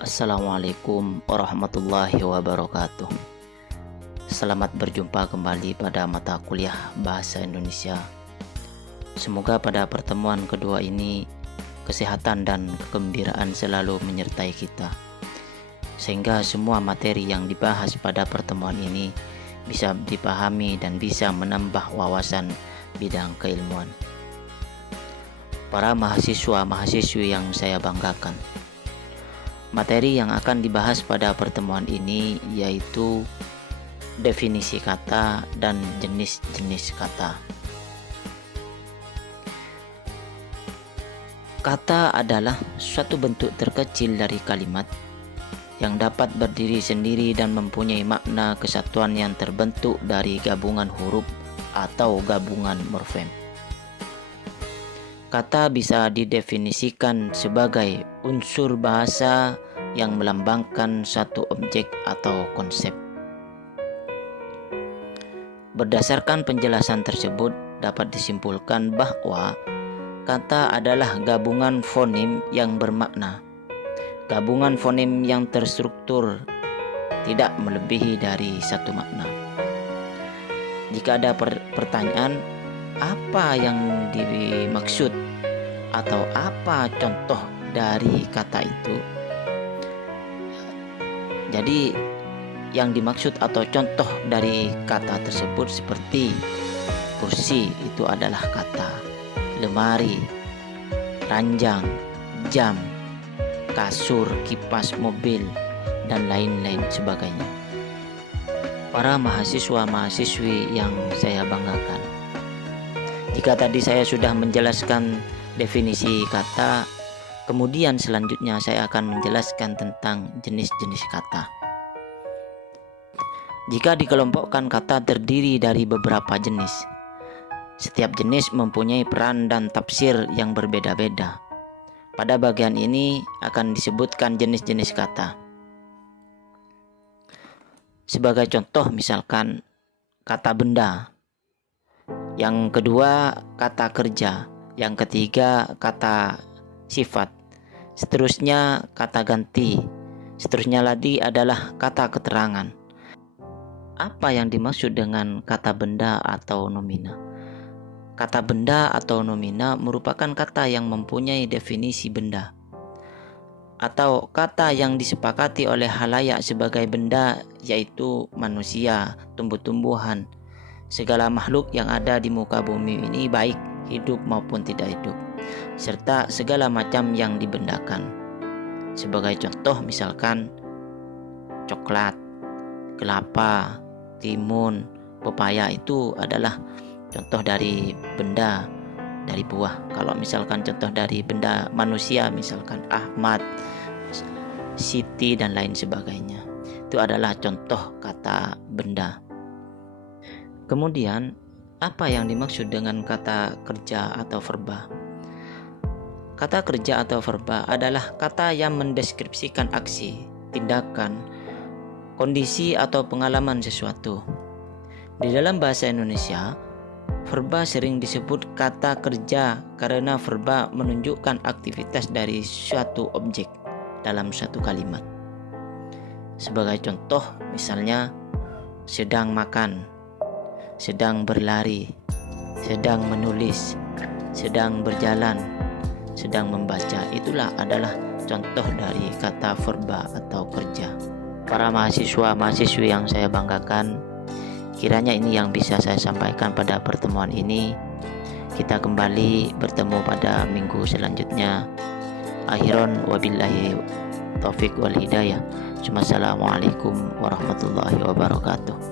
Assalamualaikum warahmatullahi wabarakatuh. Selamat berjumpa kembali pada mata kuliah Bahasa Indonesia. Semoga pada pertemuan kedua ini kesehatan dan kegembiraan selalu menyertai kita, sehingga semua materi yang dibahas pada pertemuan ini bisa dipahami dan bisa menambah wawasan bidang keilmuan. Para mahasiswa-mahasiswi yang saya banggakan, materi yang akan dibahas pada pertemuan ini yaitu definisi kata dan jenis-jenis kata. Kata adalah suatu bentuk terkecil dari kalimat yang dapat berdiri sendiri dan mempunyai makna kesatuan yang terbentuk dari gabungan huruf atau gabungan morfem. Kata bisa didefinisikan sebagai unsur bahasa yang melambangkan satu objek atau konsep. Berdasarkan penjelasan tersebut, dapat disimpulkan bahwa kata adalah gabungan fonim yang bermakna. Gabungan fonim yang terstruktur tidak melebihi dari satu makna. Jika ada pertanyaan, apa yang dimaksud atau apa contoh dari kata itu? Jadi yang dimaksud atau contoh dari kata tersebut seperti kursi itu adalah kata, lemari, ranjang, jam, kasur, kipas, mobil, dan lain-lain sebagainya. Para mahasiswa-mahasiswi yang saya banggakan, jika tadi saya sudah menjelaskan definisi kata, kemudian selanjutnya saya akan menjelaskan tentang jenis-jenis kata. Jika dikelompokkan, kata terdiri dari beberapa jenis. Setiap jenis mempunyai peran dan tafsir yang berbeda-beda. Pada bagian ini akan disebutkan jenis-jenis kata. Sebagai contoh misalkan kata benda, yang kedua kata kerja, yang ketiga kata sifat, seterusnya kata ganti, seterusnya lagi adalah kata keterangan. Apa yang dimaksud dengan kata benda atau nomina? Kata benda atau nomina merupakan kata yang mempunyai definisi benda, atau kata yang disepakati oleh halayak sebagai benda, yaitu manusia, tumbuh-tumbuhan, segala makhluk yang ada di muka bumi ini, baik hidup maupun tidak hidup, serta segala macam yang dibendakan. Sebagai contoh misalkan coklat, kelapa, timun, pepaya itu adalah contoh dari benda, dari buah. Kalau misalkan contoh dari benda manusia, misalkan Ahmad, Siti, dan lain sebagainya, itu adalah contoh kata benda. Kemudian, apa yang dimaksud dengan kata kerja atau verba? Kata kerja atau verba adalah kata yang mendeskripsikan aksi, tindakan, kondisi atau pengalaman sesuatu. Di dalam bahasa Indonesia, verba sering disebut kata kerja karena verba menunjukkan aktivitas dari suatu objek dalam suatu kalimat. Sebagai contoh, misalnya sedang makan, sedang berlari, sedang menulis, sedang berjalan, sedang membaca. Itulah adalah contoh dari kata verba atau kerja. Para mahasiswa-mahasiswi yang saya banggakan, kiranya ini yang bisa saya sampaikan pada pertemuan ini. Kita kembali bertemu pada minggu selanjutnya. Akhiron wabillahi taufik wal hidayah. Assalamualaikum warahmatullahi wabarakatuh.